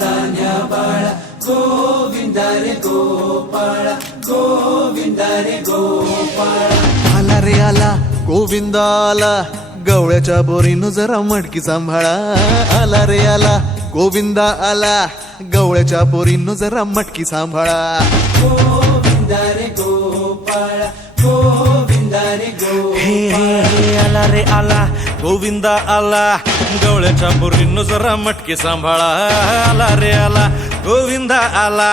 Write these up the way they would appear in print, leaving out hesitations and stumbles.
तान्या बाळा गोविंदा रे गोपाळा गोविंदा रे गोपाळा आला रे आला गोविंदा आला गवळ्याच्या बोरीनं जरा मटकी सांभाळा आला रे आला गोविंदा आला गवळ्याच्या बोरीनं जरा मटकी सांभाळा गोविंदा रे गोपाळा गोविंदा रे गोपाळा आला रे आला गोविंदा आला गवळ्याच्या बोरीनं जरा मटकी सांभाळा आला रे आला गोविंदा आला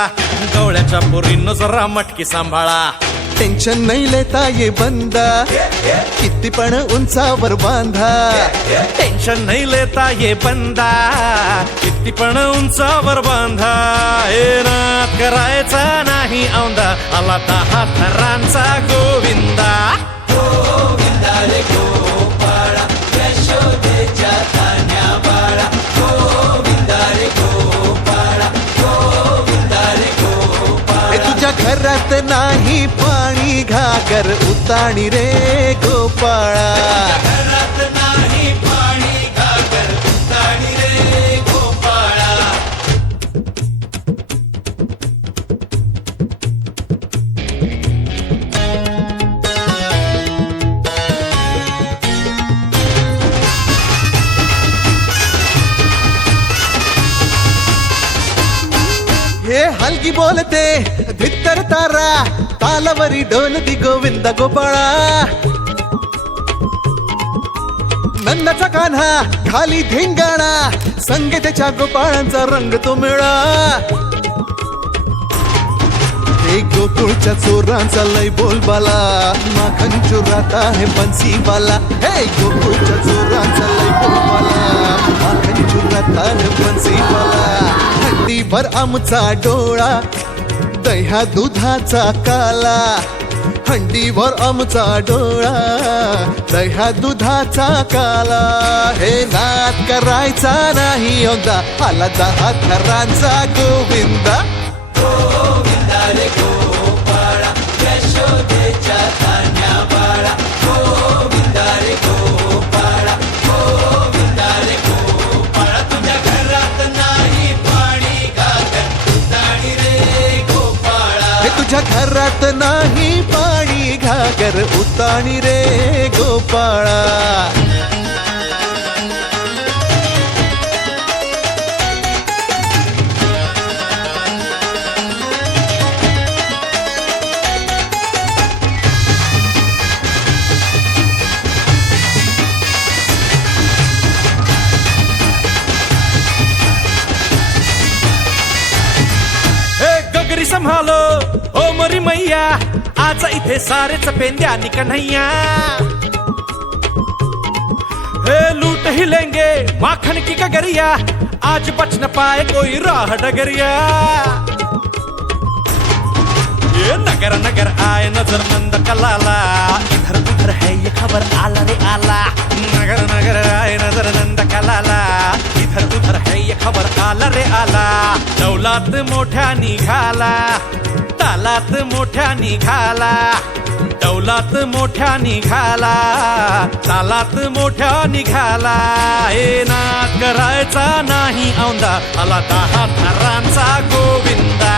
गवळ्याच्या बोरीनं जरा मटकी सांभाळा टेन्शन नाही लेता ये बंदा किती पण उंचावर बांधा टेन्शन नाही लेता ये बंदा किती पण उंचावर बांधा हे नाद करायचा नाही औंदा आला 10 थरांचा गोविंदा गोविंदा रे गोपाळा यशोदेच्या तान्या बाळा गोविंदा रे गोपाळा गोविंदा रे गोपाळा हे तुझ्या घरात नाही पाणी घागर उताणी रे गोपाळा घरात नाही पाणी घागर उताणी रे गोपाळा हे हलगी बोलते धित्तर तारा तालावरी डोलती गोविंदा गोपाळा नंदाचा कान्हा खाली धिंगाणा संगे त्याच्या गोपाळांचा रंग तो मिळा हे गोकुळच्या चोरांचा लय बोलबाला माखन चोरात आहे बन्सीवाला हे गोकुळच्या चोरांचा लय बोलबाला माखन चोरात आहे बन्सीवाला हंडीभर आमचा डोळा दह्या दुधाचा काला हंडीवर आमचा डोळा दह्या दुधाचा काला हे नाद करायचा नाही औंदा आला 10 थरांचा गोविंदा गोविंदा रे गोपाळा यशोदेच्या तान्या बाळा गोविंदा रे गोपाळा गोविंदा रे गोपाळा तुझ्या घरात नाही पाणी घागर उताणी रे गोपाळा हे तुझ्या घरात नाही पाणी घागर उताणी रे गोपाळा गगरी संभालो ओ मरी मैया आज इथे सारेच पेंद्यानी कन्हैया हे लूट ही लेंगे माखन की गगरिया आज बच न पाए कोई राह डगरिया ये नगर नगर आए नजर नंद कलाला इधर उधर है ये खबर आला रे आला नगर नगर आए नजर नंद कलाला इधर उधर है ये खबर आला रे आला दौलात मोठ्या निघाला तालात मोठ्या निघाला दौलात मोठ्या निघाला तालात मोठ्या निघाला हे नाद करायचा नाही औंदा आला 10 थरांचा गोविंदा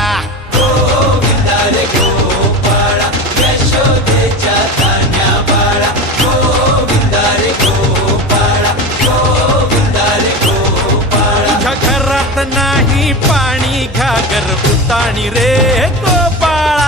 गोविंदा रे गोपाळा यशोदेच्या तान्या बाळा गोविंदा रे गोपाळा गोविंदा रे गोपाळा तुझ्या घरात नाही पाणी घागर उताणी रे गोपाळा